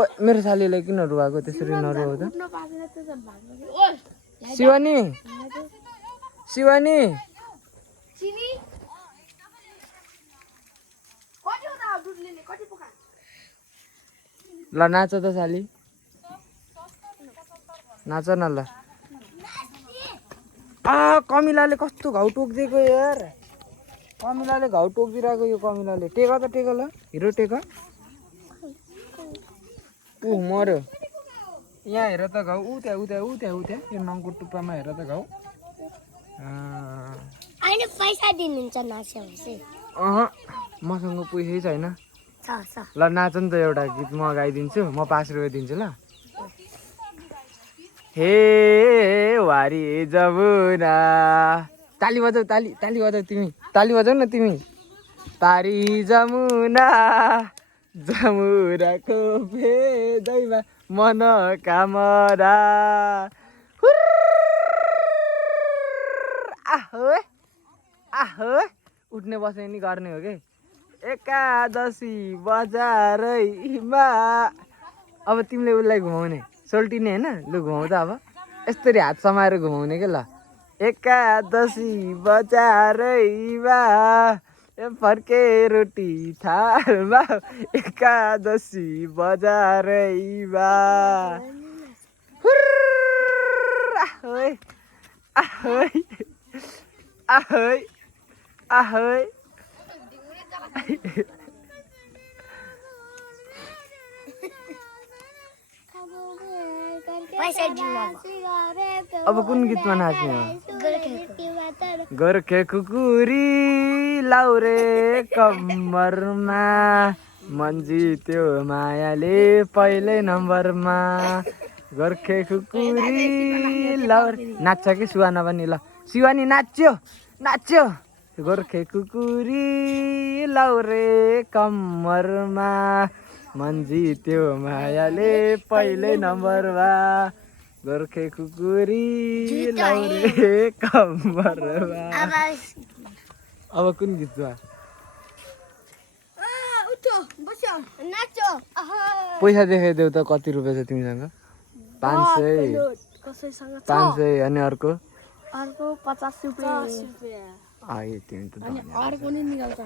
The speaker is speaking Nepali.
ओ मेरो सालीलाई किन रुवाएको त्यसरी नरुवाऊ त शिवानी शिवानी ल नाच त साली नाच न ल कमिलाले कस्तो घाउ टोकिदिएको यार कमिलाले घाउ टोकिदिरहेको यो कमिलाले टेक त टेक ल हिरो टेक ऊ मर्यो यहाँ हेर त घाउ ऊ त्यहाँ यो नङको टुप्पामा हेर त घाउ पैसा दिनुहुन्छ नाच्यो मसँग पैसै छैन ल नाच नि त एउटा गीत म गाइदिन्छु म 5 रुपियाँ दिन्छु ल हे वारी जमुना ताली बजाऊ ताली बजाऊ तिमी ताली बजाऊ न तिमी पारी जमुना जमुनाको भेदैमा मनोकामना आहो आहो उठ्ने बस्ने नि गर्ने हो कि एकादशी बजारैमा अब तिमीले उसलाई घुमाउने सोल्टिने होइन लु घुमाउ त अब यस्तरी हात समाएर घुमाउने के ल एकादशी बजारैमा फर्के रोटी थालमा एकादशी बजारैमा आहोइ आहोइ आहोइ आहोइ अब कुन गीतमा नाच्ने हो गोर्खे कुकुरी लाउरे कम्मरमा मन जित्यो मायाले पहिल्यै नम्बरमा गोर्खे कुकुरी लाउरे नाच्छ कि सुहाना पनि ल शिवानी नाच्यो नाच्यो गोर्खे कुकुरी लाउरे कम्मरमा मन जित्यो मायाले पहिल्यै नम्बरमा गोर्खे कुकुरी लाउरे कम्मरमा अब कुन गीत छ पैसा देखाइदेऊ त कति रुपियाँ छ तिमीसँग 500 अनि अर्को 50 रुपियाँ आए तिमी त अर्को नि निकाल्छ